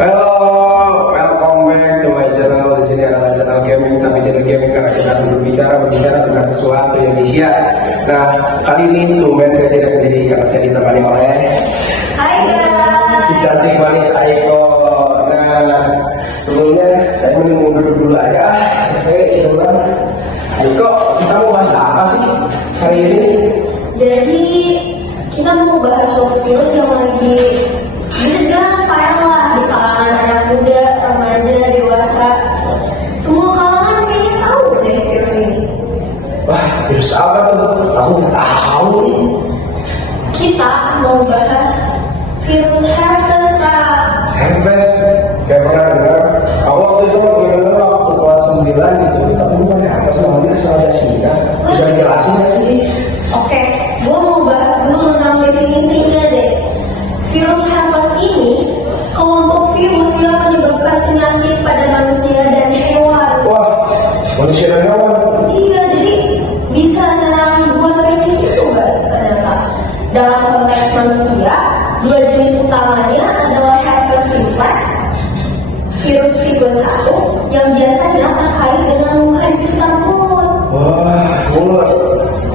Halo, welcome back to my channel. Di sini adalah channel gaming, tapi channel gaming karena kita akan berbicara tentang sesuatu yang disiap. Nah, kali ini tumben saya tidak sendiri karena saya ditemani oleh Hai guys. si cantik manis Aiko. Nah, sebelumnya saya mundur dulu aja. Saya bilang, Aiko, kita mau bahas apa sih hari ini? Jadi kita mau bahas suatu virus yang lagi bisa viral lah di kalangan anak muda, remaja, dewasa. Semua kalangan kayaknya tahu deh virus ini. Wah, virus apa tuh? Aku nggak tahu nih. Kita mau bahas virus herpes, Kak. Herpes, gak pernah dengar. Aku waktu itu dengar waktu kelas 9 gitu, tapi bukan herpes namanya asal singkat. Bisa dijelasin nggak sih? Oke, gue mau bahas dulu tentang definisinya deh. Virus herpes ini kelompok virus yang menyebabkan penyakit pada manusia dan hewan. Wah, manusia dan hewan. Iya, jadi bisa menyerang dua spesies itu guys ternyata. Dalam konteks manusia, dua jenis utamanya adalah herpes simplex, virus tipe 1 yang biasanya terkait dengan luka di sekitar mulut. Wah, mulut.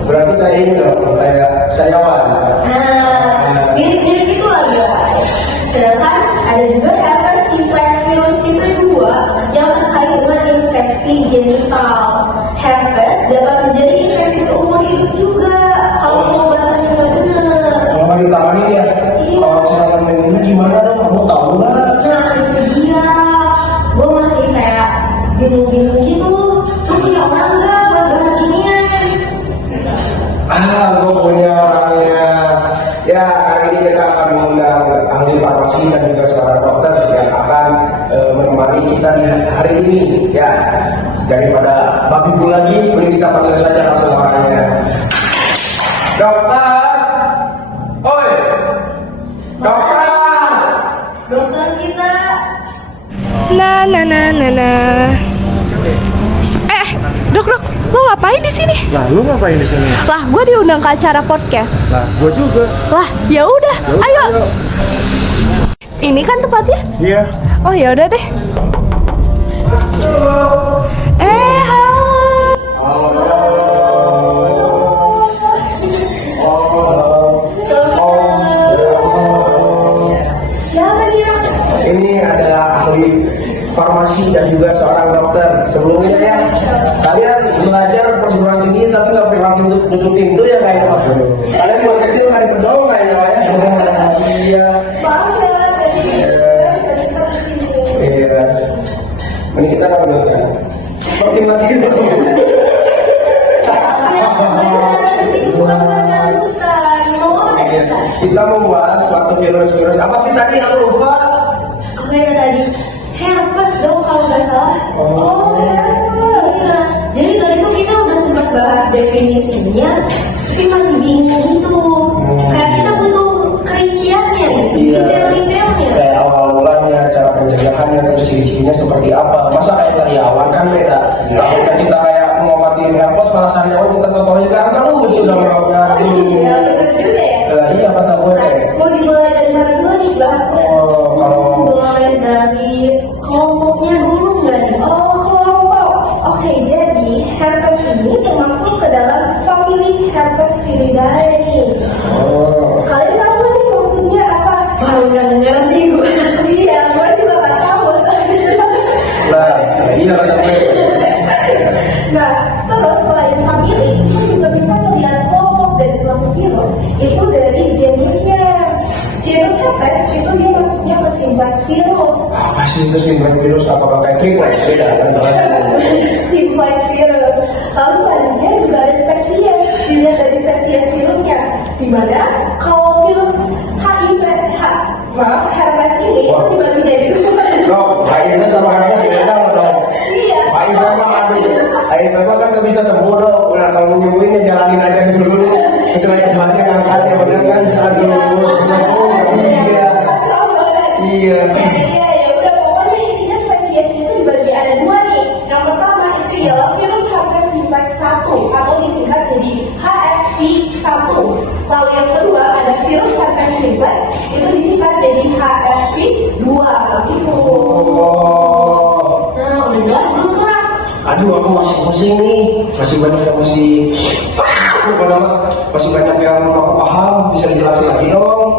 Berarti kayak ini dong, kayak sayawan. Nah, mirip-mirip itu lah guys. Sedangkan ada juga herpes simplex virus tipe 2 yang terkait dengan infeksi genital. Herpes dapat menjadi infeksi seumur hidup juga kalau pengobatannya nggak benar. Mau ditangani ya? Iya. Kalau misalkan mainnya gimana dong? Kamu tahu nggak? Nah itu dia, gue masih kayak bingung-bingung gitu. Lu punya orang nggak buat bahas ginian? Gue punya orangnya. Ya, kali ini kita akan mengundang ahli farmasi dan juga seorang dokter yang akan menemani kita di hari ini. Ya, daripada babi lagi, mending kita panggil saja langsung orangnya. Dokter, oi, dokter. Dokter kita. Nah. Dok, lo ngapain di sini? Lah, lu ngapain di sini? Lah, gue diundang ke acara podcast. Lah, gua juga. Lah, ya udah, ayo. Ini kan tempatnya? Iya. Oh ya udah deh. Halo. Siapa dia? Ini adalah ahli farmasi dan juga seorang dokter. Sebelumnya ya, kalian belajar perguruan tinggi tapi nggak pernah tutup pintu ya kayaknya. Kalian masih kecil nggak dipedong kayaknya ya. Iya. Maaf ya, tadi kita kesini. Iya. Ini kita nggak menurutkan. Seperti lagi. Kita membahas suatu virus-virus. Apa sih tadi aku lupa? Apa ya tadi? Herpes dong kalau nggak salah. Oh. Herpes. Iya. Jadi tadi tuh kita udah sempat bahas definisinya, tapi masih bingung gitu. Kayak kita butuh kerinciannya, Iya. detail-detailnya. Kayak awal-awalnya, cara pencegahannya, terus isinya seperti apa. Masa kayak sariawan kan beda. Kalau kita kayak ngobatin herpes, malah sariawan kita contohnya kan lucu dong orangnya. Iya, betul juga ya. Iya kata gue. Mau dimulai dari mana dulu nih bahasnya? Oh, kalau Mulai dari kelompoknya dulu nggak nih? Oh, kelompok. Oke, jadi herpes ini termasuk ke dalam famili Herpesviridae nih. oh, Kalian tahu nih maksudnya apa? Baru nggak dengar sih gue. Iya, gue juga nggak tahu. lah, iya kata gue. Nah, terus selain famili, kita juga bisa melihat kelompok dari suatu virus itu dari jenisnya. Genus herpes itu dia masuknya ke simplex virus. Apa sih itu sih virus? Apakah kayak triplex? Beda kan? Simplex virus. Lalu selanjutnya juga ada spesies. Dilihat dari spesies virusnya. Dimana kalau virus HIV, herpes ini itu dibagi jadi dua. Dok, akhirnya sama herpes beda loh dong. Iya. Air memang kan nggak bisa sembuh dok. Udah kalau nyembuhinnya jalanin aja dulu. Sesuai kebahannya ngangkat ya bener kan? Aduh, iya. Iya. Iya, ya udah pokoknya intinya spesies itu dibagi ada dua nih. Yang pertama itu ialah virus herpes simplex 1 atau disingkat jadi HSV1. Lalu yang kedua ada virus herpes simplex itu disingkat jadi HSV2 gitu. Oh. Nah, udah jelas belum tuh? Aduh, aku masih pusing nih. Masih banyak yang masih banyak yang aku paham. Bisa dijelasin lagi dong?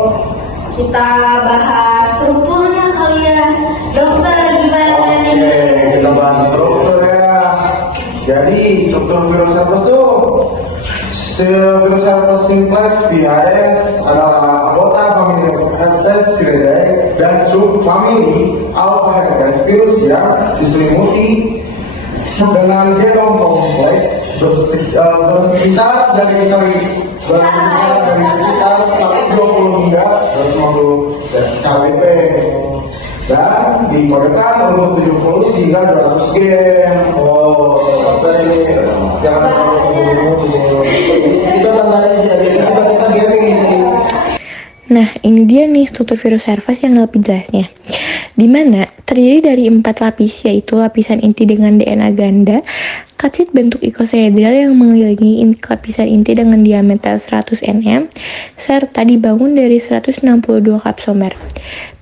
Kita bahas strukturnya kali ya. Dokter gimana nih? Oke, kita bahas struktur ya. Jadi struktur virus herpes tuh, virus herpes simplex (VHS) adalah anggota famili Herpesviridae dan subfamili Alpha herpes virus yang diselimuti dengan genom kompleks berkisar dari sekitar 120 hingga 250 kbp dan dikodekan untuk 70 hingga 200 gen. Oh, ini jangan kita tandanya jadi kita gaming di sini. Nah, ini dia nih struktur virus herpes yang lebih jelasnya. Di mana terdiri dari 4 lapis, yaitu lapisan inti dengan DNA ganda, kapsid bentuk ikosaedral yang mengelilingi lapisan inti dengan diameter 100 nm, serta dibangun dari 162 kapsomer.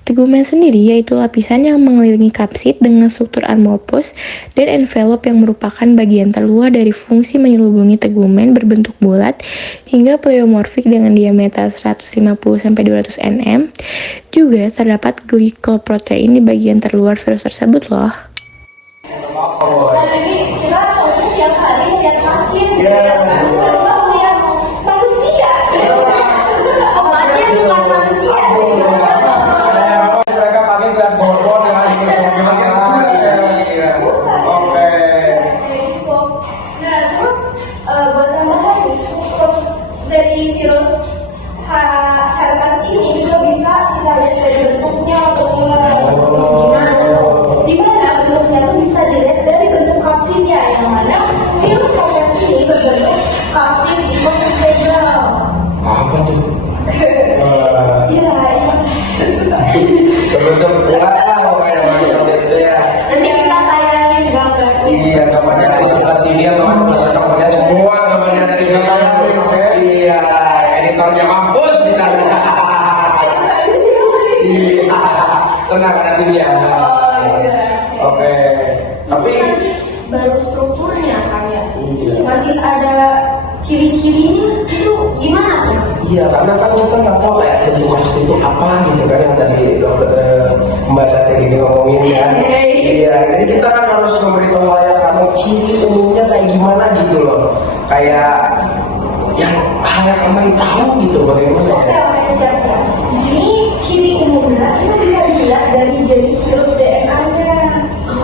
Tegumen sendiri yaitu lapisan yang mengelilingi kapsid dengan struktur amorphous dan envelope yang merupakan bagian terluar dari fungsi menyelubungi tegumen berbentuk bulat hingga pleomorfik dengan diameter 150-200 nm. Juga terdapat glicoprotein di bagian terluar virus tersebut loh. Jadi kita tahu tiap hari lihat pasien, lihat manusia. Oh, pasien bukan manusia. Mereka pakai gelas borbon dengan oke. Nah, terus buat tambahan struktur dari virus herpes ini juga bisa kita lihat dari bentuknya ataupun di mana bentuknya itu bisa dilihat dari bentuk kapsidnya, yang mana virus herpes ini berbentuk kapsid ikosaedral. Apa tuh? Iya, Berbentuk bulat lah kayak macam itu ya. nanti kita tayangin gambar. Iya, gambarnya dari sebelah sini atau masa gambarnya semua gambarnya dari sana. Iya, editornya mampus di sana. Iya, tenang ada sini ya. Oke, tapi Baru strukturnya kayak Iya. masih ada ciri-cirinya itu gimana tuh? iya, karena kan kita nggak tahu kayak bentuk kapsid itu apa gitu kan yang tadi dokter Mbak Sati ini ngomongin kan. Iya, jadi kita kan harus memberitahu layak kamu ciri umumnya kayak gimana gitu loh. Kayak yang hal kamu tahu gitu bagaimana. Siap-siap. Di sini ciri umumnya itu bisa dilihat dari jenis virus DNA-nya.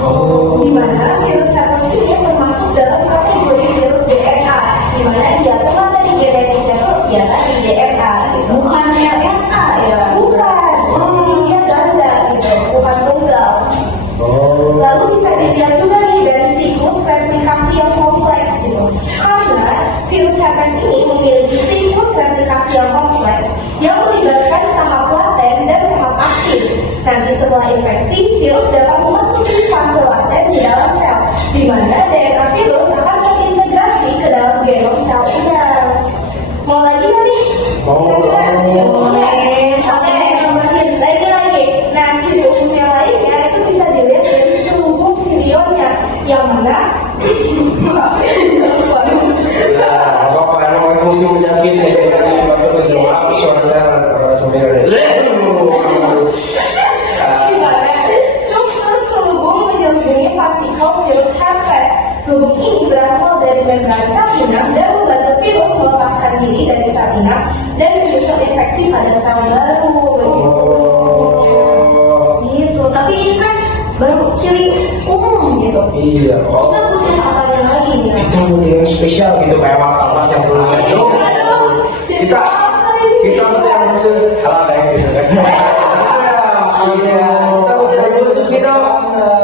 Oh. Di mana virus herpes ini termasuk dalam kategori virus DNA, di mana dia tuh kan tadi genetiknya tuh ya tadi DNA, gitu. Bukan RNA ya, bukan. Jadi dia ganda gitu, bukan tunggal. Oh. Lalu bisa dilihat juga nih dari siklus replikasi yang kompleks gitu. Karena virus herpes ini memiliki siklus replikasi yang kompleks yang melibatkan tahap laten dan tahap aktif. Nanti setelah infeksi, virus dapat memasuki fase laten di dalam sel, di mana DNA virus akan terintegrasi ke dalam genom sel inang. Mau lagi nggak nih? Mau. Oke, lagi. Nah, ciri umumnya lainnya itu bisa dilihat dari selubung virionnya, yang mana Ya, apa emang itu musim penyakit saya ini batuk lagi maaf suara saya sumber struktur selubung menyelubungi partikel virus herpes. Selubung ini berasal dari membran sel inang dan membantu virus melepaskan diri dari sel inang dan menyusul infeksi pada sel baru. Gitu. Tapi ini kan baru ciri umum gitu. Iya, Kita butuh apa lagi nih? kita butuh yang spesial gitu kayak martabak yang belum aja. Kita butuh yang khusus. Kalau kayak gitu kan. Iya, kita butuh yang khusus gitu.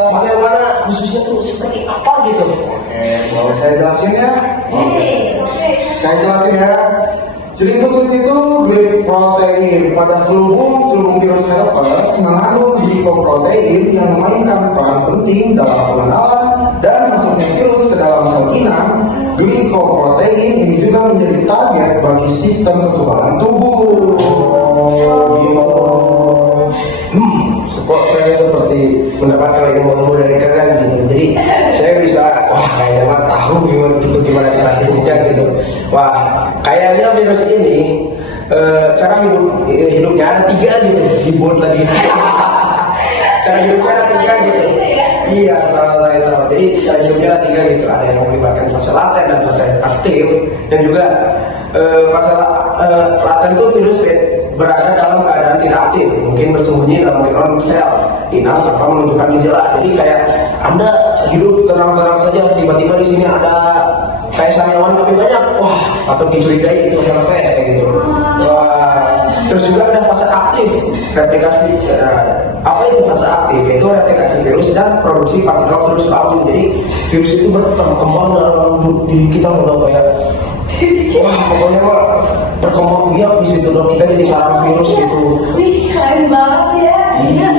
Bagaimana khususnya tuh seperti apa gitu? Oke, boleh saya jelasin ya? Oke. Saya jelasin ya. Ciri khusus itu glicoprotein. Pada selubung virus herpes mengandung glicoprotein yang memainkan peran penting dalam pengenalan dan masuknya virus ke dalam sel inang. Glicoprotein ini juga menjadi target bagi sistem kekebalan tubuh. mendapatkan ilmu-ilmu dari kalian gitu. Jadi saya bisa, wah kayaknya mah tahu gimana cara hidupnya gitu. Wah kayaknya virus ini cara hidupnya ada 3 gitu, dibuat lagi. Cara hidupnya ada 3 gitu. Iya, sama. Jadi cara hidupnya ada 3 gitu. Ada yang melibatkan fase laten dan fase aktif, dan juga fase laten itu virus berada dalam keadaan tidak aktif, mungkin bersembunyi dalam background sel inang tanpa menunjukkan gejala. Jadi kayak Anda hidup tenang-tenang saja, tiba-tiba di sini ada kayak sariawan tapi banyak, wah patut dicurigai itu herpes kayak gitu. Wah, terus juga ada fase aktif, replikasi. Apa itu fase aktif? Itu replikasi virus dan produksi partikel virus baru. Jadi virus itu berkembang dalam diri kita udah kayak, wah pokoknya mah berkembang biak di situ dong, kita jadi sarang virus gitu. Wih, keren banget ya. Iya.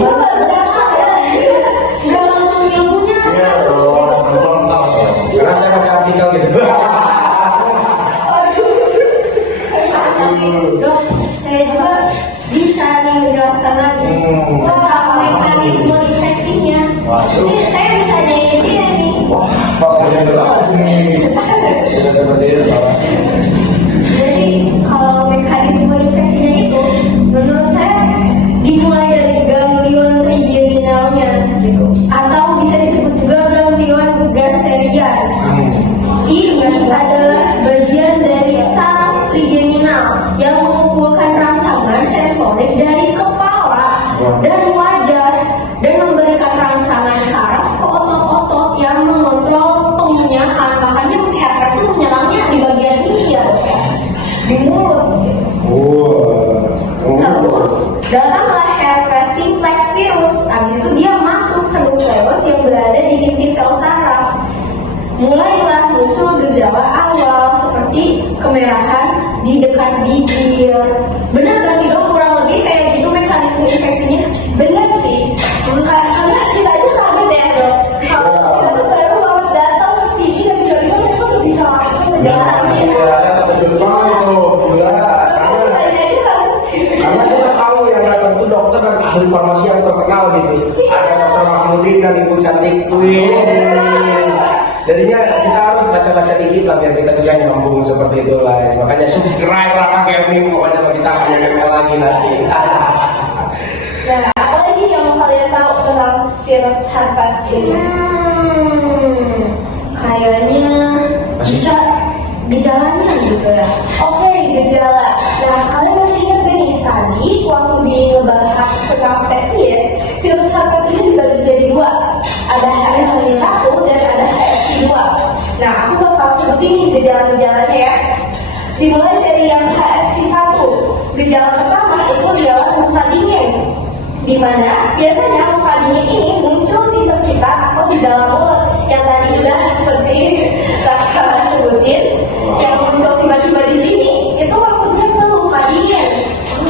Itu banget ya. Gak langsung ilmunya. Iya dong, karena saya baca artikel gitu. Dok, saya juga bisa nih menjelaskan lagi. Wah, mekanisme infeksinya. Ini saya bisa jadi dia nih. Wah, Pak, saya udah sudah seperti itu, Pak. Jadi kalau mekanisme infeksinya itu, menurut saya dimulai dari ganglion trigeminalnya, gitu. Atau bisa disebut juga ganglion gasserian. Ini adalah bagian dari saraf trigeminal yang mengumpulkan rangsangan sensorik dari kepala dan wajah dan memberikan rangsangan saraf ke otot-otot yang mengontrol pemunyahan. Makanya herpes itu menyerangnya di bagian ini ya, di mulut. Terus datanglah herpes simplex virus. Habis itu dia masuk ke nukleus yang berada di inti sel saraf. Mulailah muncul gejala awal seperti kemerahan di dekat bibir. Benar gak sih dok? Kurang lebih kayak gitu mekanisme infeksinya. Benar sih. Karena kita aja kaget ya dok. Kalau kita tuh baru banget datang ke sini dan tiba-tiba mereka udah bisa langsung ngejalanin. Betul banget tuh. Karena kita tahu yang datang itu dokter dan ahli farmasi yang terkenal gitu. Ada dokter Mahmudin dan Ibu Cantik. Jadinya kita harus baca-baca dikit lah biar kita juga nyambung seperti itu lah. Makanya subscribe lah pakai Kevin, pokoknya bagi kita akan lagi nanti. Nah, apalagi yang kalian tahu tentang virus herpes ini? Kayaknya bisa gejalanya gitu ya. Oke, gejala. Nah, kalian masih ingat gak nih tadi waktu dibahas tentang spesies, virus herpes ini dibagi jadi 2. Ada HSV1 dan ada HSV2. Nah, aku bakal sebutin gejala-gejalanya ya. Dimulai dari yang HSV1. Gejala pertama itu adalah luka dingin, di mana biasanya luka dingin ini muncul di sekitar atau di dalam mulut yang tadi sudah seperti Raka sebutin, yang muncul tiba-tiba di sini itu maksudnya ke luka dingin.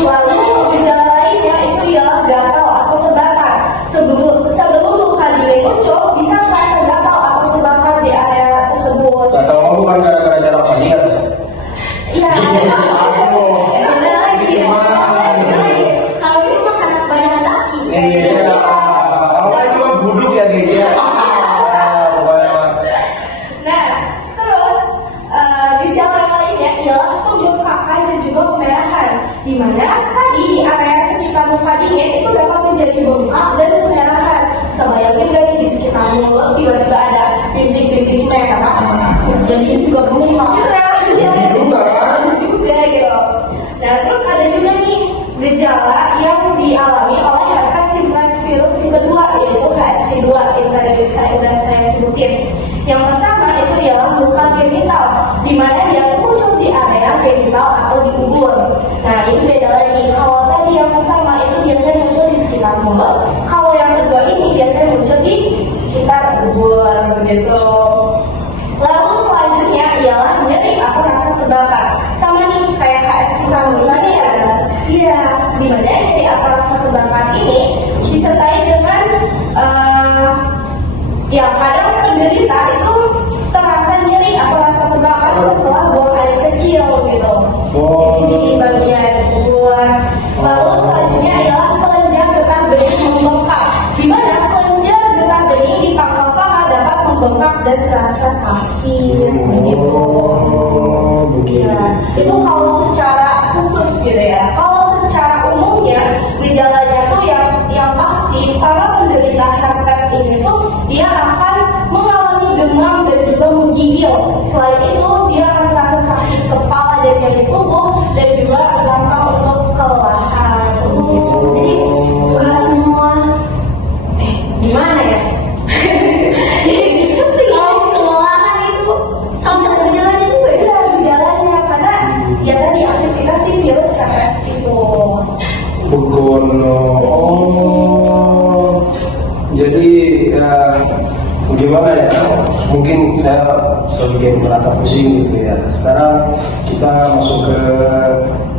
Lalu gejala lainnya itu ialah gatal atau terbakar. Sebelum luka dingin muncul bisa terasa gatal atau terbakar di area tersebut. Atau kamu bukan gara-gara jarak panjang? Iya. Ada lagi ya. Kalau ini makan banyak daki. Iya. Awalnya cuma buduk ya guys ya. Nah, terus gejala lainnya ialah pembengkakan dan juga kemerahan, di mana tadi di area sekitar muka dingin itu dapat menjadi bengkak dan kemerahan. Bisa bayangin gak nih di sekitar mulut tiba-tiba ada bintik-bintik merah, jadi juga bengkak. Juga gitu. Nah, terus ada juga nih gejala yang dialami oleh herpes simplex virus tipe 2, yaitu HSV2 yang tadi saya sebutin. Yang pertama itu ialah luka genital, di mana dia muncul di area genital atau di ubur. Nah, ini beda lagi. Kalau tadi yang pertama itu biasanya muncul di sekitar mulut, kalau yang kedua ini biasanya muncul di sekitar ubur begitu. Lalu selanjutnya ialah nyeri atau rasa terbakar. Sama nih kayak HSV1 tadi ya. Iya, di mana nyeri atau rasa terbakar ini disertai dengan ya kadang penderita itu terasa nyeri atau rasa terbakar setelah buang air kecil gitu. Ini di bagian ubur. Lalu selanjutnya ialah kelenjar getah bening membengkak, di mana rasa sakit gitu. Begitu. Ya, itu kalau secara khusus gitu ya. Kalau secara umumnya gejalanya tuh yang pasti para penderita herpes ini tuh dia akan mengalami demam dan juga menggigil. Selain itu dia akan merasa sakit kepala dan nyeri tubuh dan juga gampang untuk kelelahan. Jadi nggak semua gimana ya? Jadi gitu sih kalau kelelahan itu salah satu gejalanya juga ya gejalanya karena ya tadi aktivitas si virus herpes itu. Begono. Oh, jadi gimana ya? Mungkin saya sedikit merasa pusing gitu ya. Sekarang kita masuk ke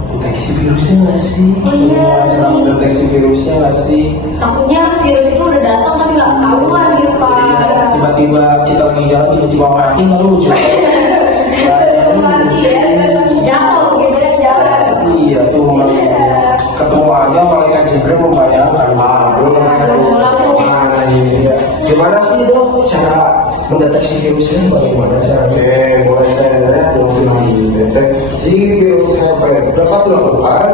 deteksi virusnya nggak sih? Oh iya. Sedang deteksi virusnya nggak sih? Takutnya virus itu udah datang tapi nggak ketahuan gitu Pak. Iya, tiba-tiba kita lagi jalan tiba-tiba mati nggak lucu. Mati ya, jatuh gitu ya jalan. Iya tuh, ketemu aja malaikat Jibril membayangkan. Iya. Gimana sih dok cara mendeteksi virusnya? Bagaimana caranya? Mulai saya lihat fungsi deteksi virus herpes dapat dilakukan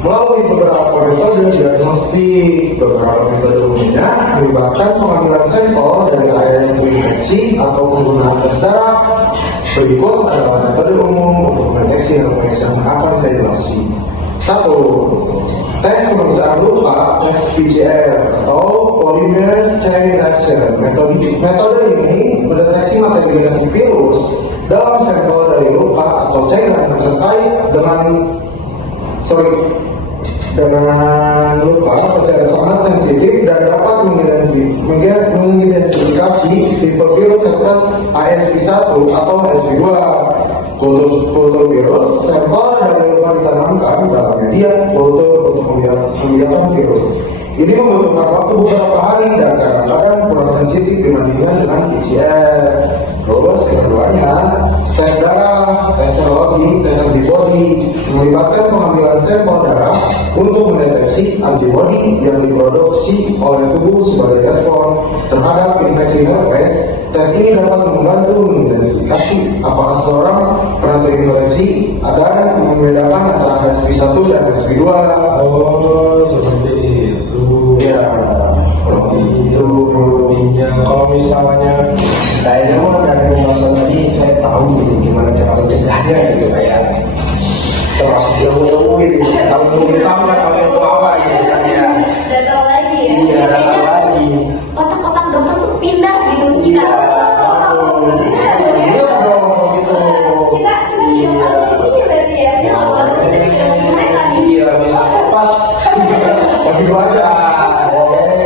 melalui beberapa metode diagnostik. Beberapa metode umumnya melibatkan pengambilan sampel dari area yang terinfeksi atau penggunaan tes darah. Berikut adalah metode umum untuk mendeteksi herpes yang akan saya jelaskan. 1. Tes pemeriksaan luka, tes PCR atau polymerase chain reaction. Metode ini mendeteksi materi genetik virus dalam sampel dari luka atau cairan yang terkait dengan luka secara sangat sensitif dan dapat mengidentifikasi tipe virus herpes ASV1 atau ASV2. Kultur virus, sampel dari luka ditanamkan dalam media kultur untuk membiarkan virus. Ini membutuhkan waktu beberapa hari dan kadang-kadang kurang sensitif dibandingkan dengan PCR. Terus keduanya, tes darah, tes serologi, tes antibodi melibatkan pengambilan sampel darah untuk mendeteksi antibodi yang diproduksi oleh tubuh sebagai respon terhadap infeksi herpes. Tes ini dapat membantu mengidentifikasi apakah seseorang pernah terinfeksi agar membedakan antara HSV1 dan HSV2. Oh, seperti itu. Ya, Kalau misalnya kayaknya mah dari pembahasan tadi saya tahu gitu gimana cara mencegahnya gitu kayak termasuk ilmu gitu. Tahu tahu kan kalau itu apa gitu kan ya. Udah tahu lagi ya. Iya, tahu lagi. Otak-otak dokter tuh pindah gitu. Iya. iya dong gitu. Kita di sini berarti ya. Kita awalnya dari mereka nih. Iya, bisa pas. Begitu aja.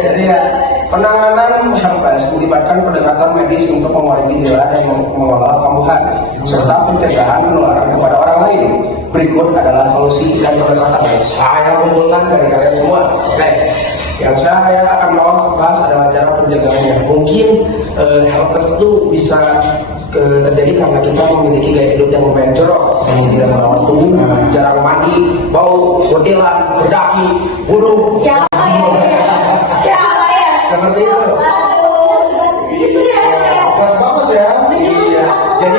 Jadi ya, penanganan herpes melibatkan pendekatan medis untuk mengurangi gejala dan mengelola kambuhan serta pencegahan penularan kepada orang lain. Berikut adalah solusi dan pendekatan yang saya kumpulkan dari kalian semua. Oke, yang saya akan bahas adalah cara pencegahannya. Mungkin herpes itu bisa terjadi karena kita memiliki gaya hidup yang lumayan jorok, seperti tidak merawat tubuh, jarang mandi, bau, berdelan, berdaki, bodoh. Siapa ya? Siapa ya? Seperti itu. Aduh, gitu ya. Pas banget ya. Iya. Jadi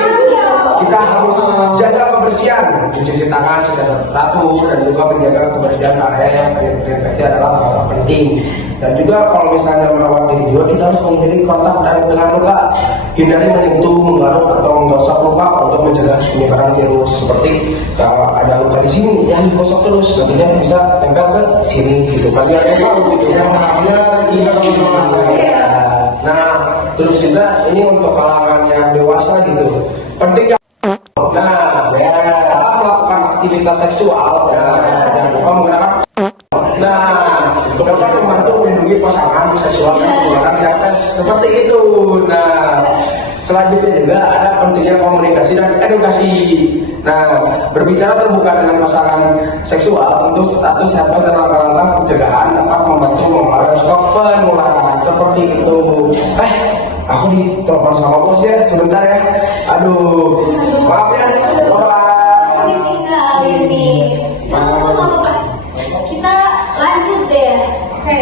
kita harus jaga kebersihan, mencuci tangan secara teratur dan juga menjaga kebersihan area yang terinfeksi adalah hal penting. Dan juga kalau misalnya merawat diri juga kita harus memiliki kontak dengan luka. Hindari menyentuh, menggaruk atau menggosok luka untuk mencegah penyebaran virus. Seperti kalau ada luka di sini, yang digosok terus, nantinya bisa tempel ke sini gitu. Kan biar tahu gitu ya. Biar kita Nah, terus juga ini untuk kalangan yang dewasa gitu. Pentingnya melakukan aktivitas seksual dan lupa menggunakan dapat membantu melindungi pasangan seksual dan menggunakan herpes seperti itu. Nah, selanjutnya juga ada pentingnya komunikasi dan edukasi. Nah, berbicara terbuka dengan pasangan seksual untuk status herpes dan langkah-langkah pencegahan dapat membantu mengelola stok penularan seperti itu. Aku ditelepon sama bos ya, sebentar ya. Aduh, maaf ya. Tinggal ini. Kita lanjut deh. Oke,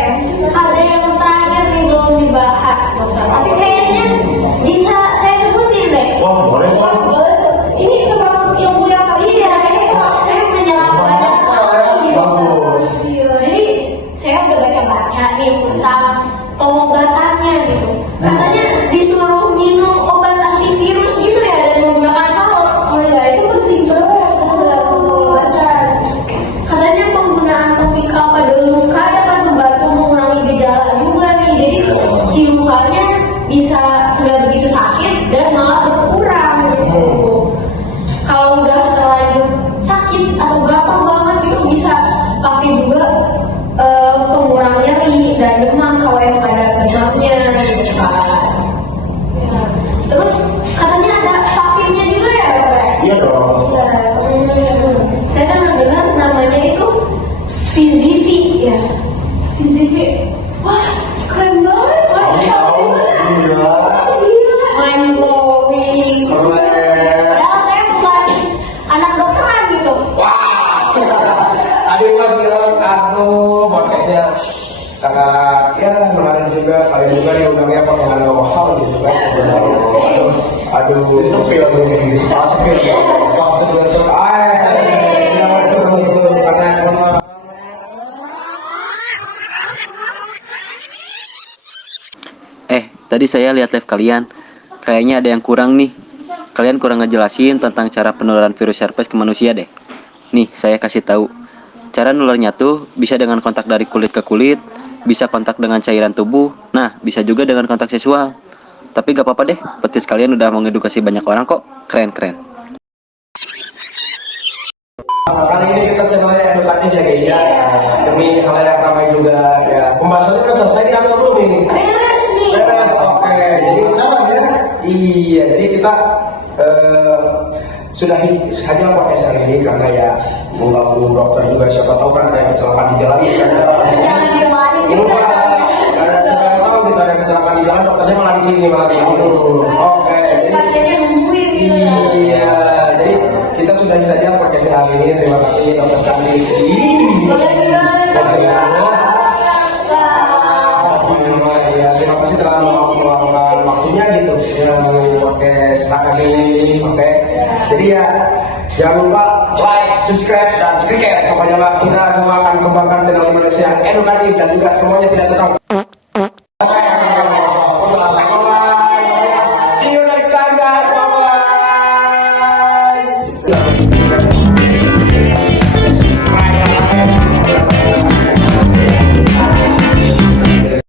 ada yang terakhir nih belum dibahas, dokter. Tapi kayaknya bisa saya sebut Oh, boleh kok. Boleh tuh. Ini termasuk yang mulia kali ya. Ini saya menyerap banyak sekali gitu. Bagus. Iya. Jadi saya udah baca-baca nih tentang pengobatannya gitu. Katanya disuruh minum obat antivirus gitu ya dan menggunakan salep. Oh ya, itu penting banget. Katanya penggunaan topikal pada luka dapat membantu mengurangi gejala juga nih. Jadi si lukanya bisa nggak begitu sakit dan malah berkurang gitu. Kalau udah terlanjur sakit atau gatal banget gitu bisa pakai juga pengurang nyeri dan demam kalau yang ada demamnya gitu kan. Ya. Terus katanya ada vaksinnya juga ya Pak? Iya dong. Saya dengar namanya itu PZV ya. PZV. Wah, keren banget. Wah, Tahu? Iya. mind blowing. Keren. Padahal saya bukan anak dokteran gitu. Wah, aduh mas bilang, aduh podcastnya sangat ya menarik juga. Kalian juga diundangnya pakai hal lokal gitu kan. Aduh, Sepil ini. sepil ya, sepil. Karena Tadi saya lihat live kalian, kayaknya ada yang kurang nih. Kalian kurang ngejelasin tentang cara penularan virus herpes ke manusia deh. Nih, saya kasih tahu. Cara nularnya tuh bisa dengan kontak dari kulit ke kulit, bisa kontak dengan cairan tubuh, nah bisa juga dengan kontak seksual. Tapi gak apa-apa deh, petis kalian udah mau ngedukasi banyak orang kok. Keren-keren. kali ini kita channelnya edukatif ya guys ya. Demi hal yang ramai juga ya. Pembahasannya udah selesai nih atau belum ini? Beres nih. Beres, oke. Jadi Salam ya. iya, jadi kita sudahi saja podcast hari ini karena ya mengganggu dokter juga, siapa tahu kan ada yang kecelakaan di jalan Jangan diulangi juga. siapa tahu kita ada kecelakaan di jalan, dokternya malah di sini malah oke. Jadi pasiennya nungguin gitu. Iya, jadi kita sudahi saja podcast hari ini. Terima kasih dokter Candi. Boleh juga. Ya, terima kasih telah meluangkan waktunya gitu pakai setengah ini. Oke, jadi ya jangan lupa like, subscribe dan subscribe. Pokoknya lah kita semua akan kembangkan channel Indonesia yang edukatif dan juga semuanya tidak tahu.